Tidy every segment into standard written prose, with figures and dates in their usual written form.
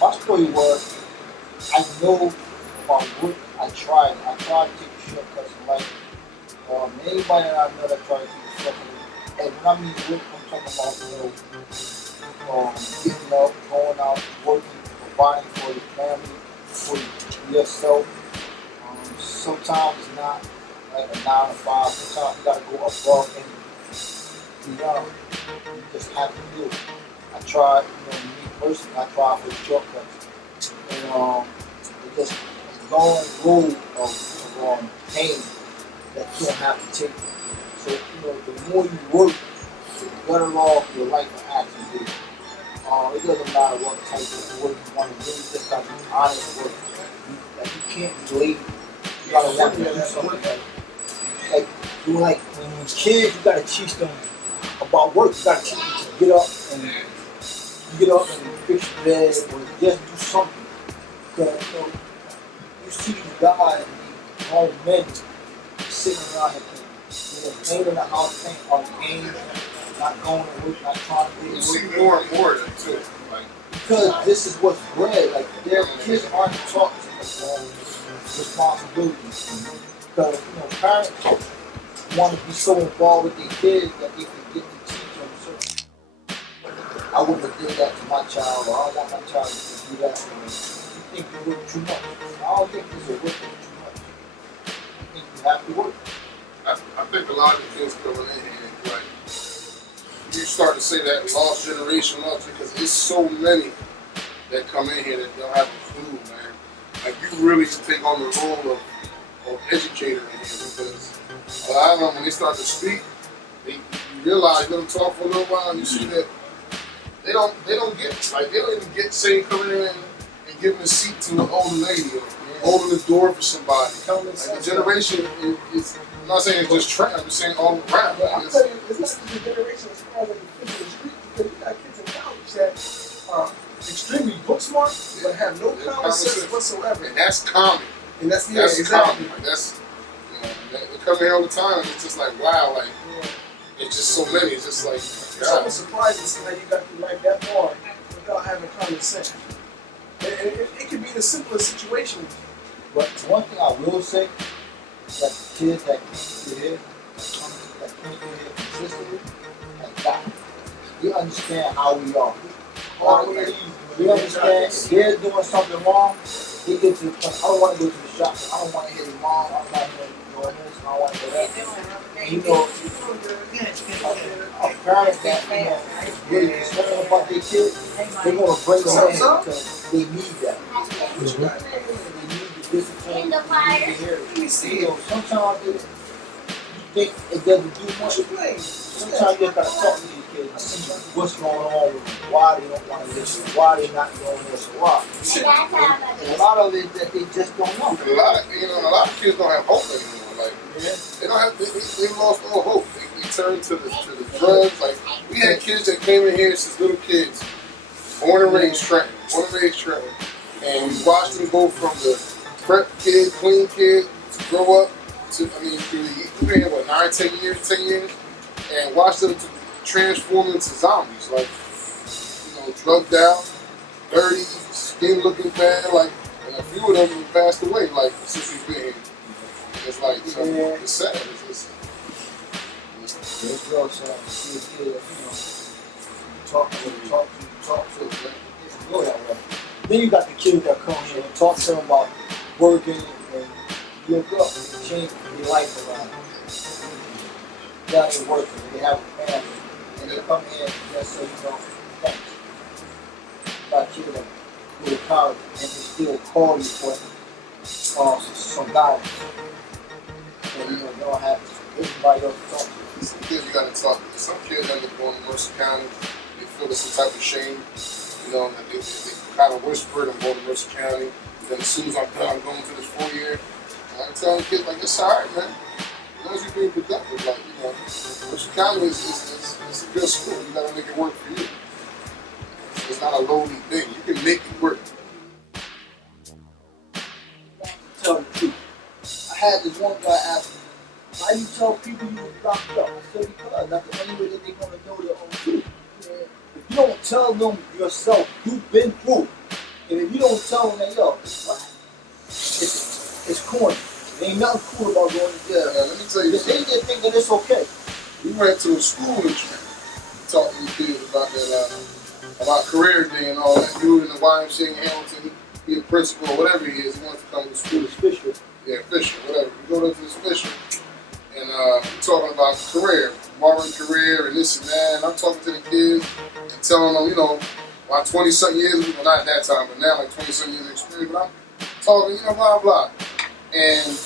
my story was, I know about work. I tried to take shortcuts in life. Anybody that I know that tried to take shortcuts, and when I mean work, I'm talking about, getting up, going out, working, providing for your family, for yourself. Sometimes it's not like a 9 to 5. Sometimes you gotta go above and beyond. You just have to do it. I tried, me personally, I tried for shortcuts. And it's just a long road of pain that you don't have to take. So, the more you work, the better off your life will actually be. It doesn't matter what type of work you want to do, you just gotta be honest work. You can't be lazy. You gotta want to do something like when you're kids, you gotta teach them about work. You gotta teach them to get up and fix your bed or just do something. Because you see these guys, these grown men sitting around here, painting in the house, painting on games, not going to work, not trying to do work. You see more and more of that too. Because this is what's bred. Like their kids aren't taught responsibilities. Because parents want to be so involved with their kids that they forget to teach them certain. I wouldn't have did that to my child, or I don't want my child to do that. You think you work too much? I don't think this is working too much. I think you have to work. I think a lot of the kids coming in here, like, you start to say that lost generation, because it's so many that come in here that don't have a clue, man. Like, you really take on the role of educator in here, because a lot of them, when they start to speak, you realize, you let them talk for a little while, and you see that they don't get it. Like, they don't even get, say, coming in and giving a seat to an older lady, or opening the door for somebody. Like, the generation is, I'm not saying it's just Trenton, I'm just saying all around. But I'm telling you, it's not just the generation as far as like the kids in the street, because you got kids in college that are extremely book smart, but have no common sense whatsoever. And that's common. And that's exactly common. Like, that's, they come here all the time, and it's just like, wow, like, it's just so many. It's just like, it's almost surprising to see how you got through life that far without having common sense. And it can be the simplest situation. But one thing I will say is that the kids that came through here, that came through here consistently, like that, we understand how we are. We understand if they're doing something wrong, they get to the point, I don't want to go to the shop, I don't want to hit his mom, I'm not doing this, I don't want to do that. A parent that is really concerned about their kids, they're going to bring them in because they need that. They need the discipline, they need to hear it. Sometimes you think it doesn't do much. Sometimes you just got to talk to your kids, see what's going on with them, why they don't want to listen, why they're not doing this, why. And a lot of it that they just don't know. A lot of kids don't have hope anymore. Like, they don't have, they lost all hope. They turn to the drugs. Like, we had kids that came in here since little kids, born and raised Trenton, and we watched them go from the prep kid, clean kid, to grow up to, we've been here, 10 years, and watched them to transform into zombies, like, drugged out, dirty, skin looking bad, like, and a few of them have passed away, like, since we've been here. It's like, it's sad. It's real sad to see a kid, talk to them, it's real that way. Then you got the kids that come here and talk to them about working and look up and change their life around. They're working, they have a family, and they come in and just say, thanks. You got kids that go to college and they still call you for some guidance. And they don't have everybody else to talk to. Some kids you gotta talk to. Some kids end up going to Mercer County, they feel some type of shame, that they kind of whisper it and go to Mercer County. Then as soon as I'm going to this 4 year, I'm telling kids, like, it's alright, man. As long as you're being productive, like, Mercer County is a good school. You gotta make it work for you. It's not a lonely thing. You can make it work. Tell the truth. I had this one guy ask me, why you tell people you were locked up? I said, because that's the only way that they're going to know their own truth. If you don't tell them yourself, you've been through it, And if you don't tell them that, yo, it's corny. There ain't nothing cool about going to jail. Let me tell you They something. just think that it's okay. We went to a school in Trenton, talking to kids about that, about career day and all that. Dude in the YMCA in Hamilton, he a principal or whatever he is, he wants to come to school. Fisher. Yeah, Fisher, whatever. We go to this Fisher, and we're talking about career, barbering career, and this and that. And I'm talking to the kids and telling them, you know, my 20-something years, well, not at that time, but now like 20-something years of experience. But I'm talking, you know, blah blah. And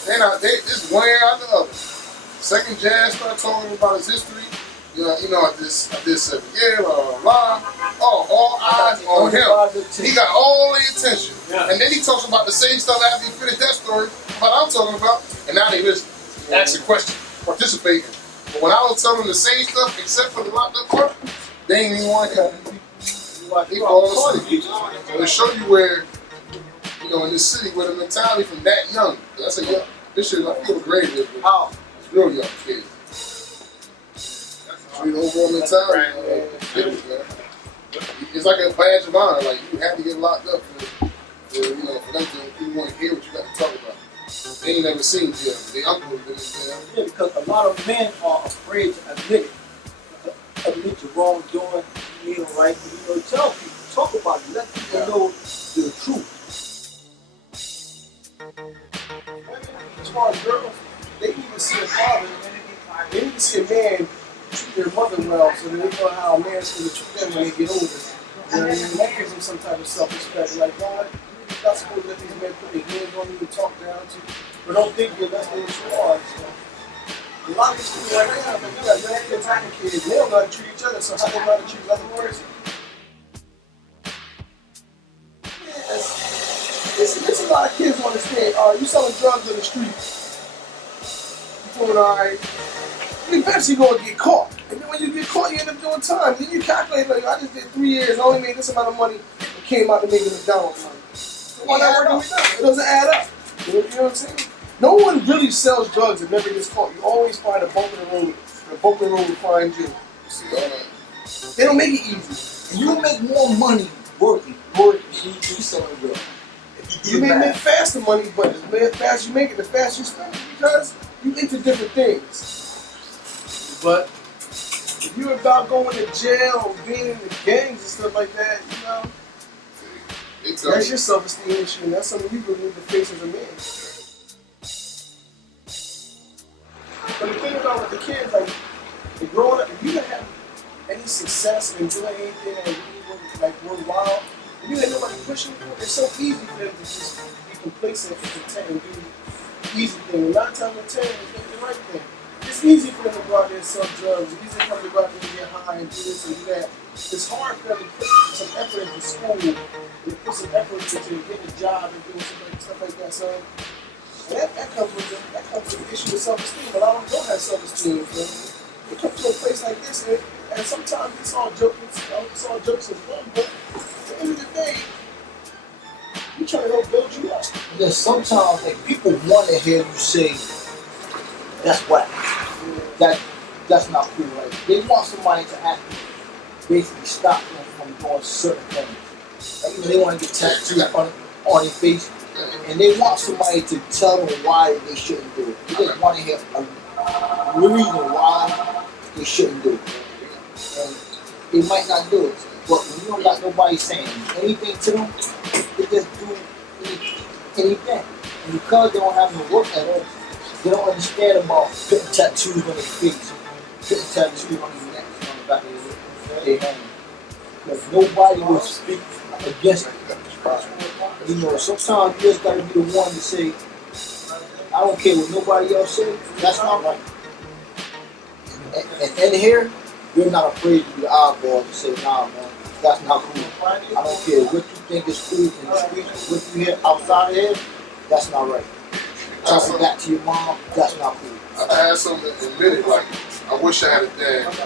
they just one ear out the other. Second Jazz started talking about his history. You know, I did 7 years, blah, blah, blah. Oh, all eyes on him. He got all the attention. Yeah. And then he talks about the same stuff after he finished that story, what I'm talking about. And now they listen, asking questions, participating. But when I was telling them the same stuff, except for the locked up part, they ain't even want to come. They fall asleep. So to show you where, you know, in this city, where the mentality from that young, that's a young, this shit, I feel great. It's real young kids. So the overall mentality, man. It's like a badge of honor. Like you had to get locked up for you know, for them to people want to hear what you got to talk about. They ain't never seen jail. Their uncle has been in jail. Yeah, because a lot of men are afraid to admit it. Admit your wrongdoing, you know, right? You know, tell people, talk about it, let people know the truth. As far as girls, they need to see a father, they need to see a man treat their mother well, so that they know how a man's going to treat them when they get older. You know, and that gives them some type of self-respect. Like, God, you're not supposed to let these men put their hands on you and talk down to you, but don't think you're less than what you are. So, a lot of these people right now, but you got young kids, having kids, they don't know how to treat each other, so how they know how to treat other person? It's a lot of kids on the stage. You selling drugs on the street. You doing all right. You eventually going to get caught. And then when you get caught, you end up doing time. Then you calculate, like, I just did 3 years, I only made this amount of money, and came out to making McDonald's money. So why not working with that? It doesn't add up. You know what I'm saying? No one really sells drugs and never gets caught. You always find a bump in the road. The bump in the road will find you. They don't make it easy. You make more money working than you do selling drugs. You may make faster money, but the faster you make it, the faster you spend it, because you into different things. But if you're about going to jail, being in the gangs and stuff like that, you know, that's your self-esteem issue, and that's something you really need to face as a man. But the thing about with the kids, like, they're growing up, if you don't have any success and doing anything that really, like, worthwhile, if you had nobody pushing you, it's so easy for them to just be complacent and content and do the easy thing. And 9 times out of 10, it's doing the right thing. It's easy for them to go out there and sell drugs. It's easy for them to go out there and get high and do this and do that. It's hard for them to put some effort into school and put some effort into getting a job and doing stuff like that. So, and that comes with the issue of self-esteem. But a lot of them don't have self-esteem. So they come to a place like this, and sometimes it's all jokes and fun, but at the end of the day, we trying to help build you up. There's sometimes like people want to hear you say, "That's whack." That's not cool, right? They want somebody to actually basically stop them from doing certain things. Like, you know, they want to get tattoos on their face, and they want somebody to tell them why they shouldn't do it. They just want to hear a reason why they shouldn't do it. And they might not do it, but when you don't got nobody saying anything to them, they just do anything. And because they don't have no work at all, they don't understand about putting tattoos on their face, putting tattoos on their necks, on the back of their hand. Because nobody will speak against it. You know, sometimes you just gotta be the one to say, I don't care what nobody else says, that's not right. And here, you're not afraid to be the oddball to say, nah, man, that's not cool. I don't care what you think is cool in the street, what you hear outside of here, that's not right. Talking back to your mom, that's not cool. I had something to admit it, like, I wish I had a dad to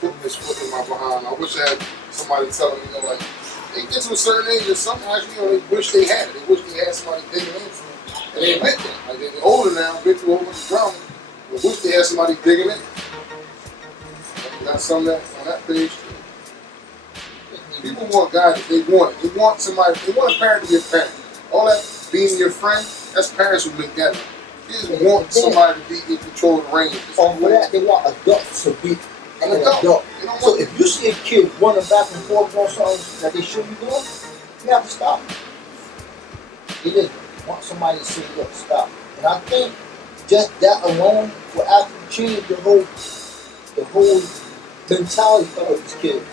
put this foot in my behind. I wish I had somebody telling me, you know, like, they get to a certain age and some actually, you know, they wish they had it. They wish they had somebody digging in for them. And they admit that. Like, they're older now, been through over the drama, but wish they had somebody digging in. Got some of that on that page. You People want guidance. They want it. They want somebody. They want a parent to be a parent. All that being your friend, that's parents who've been together. Kids want somebody to be in control of the reins. Or for that, they want adults to be an adult. So if you see a kid running back and forth on something that they shouldn't be doing, you have to stop. They just want somebody to say, look, stop. And I think just that alone will actually change the whole mentality of these kids.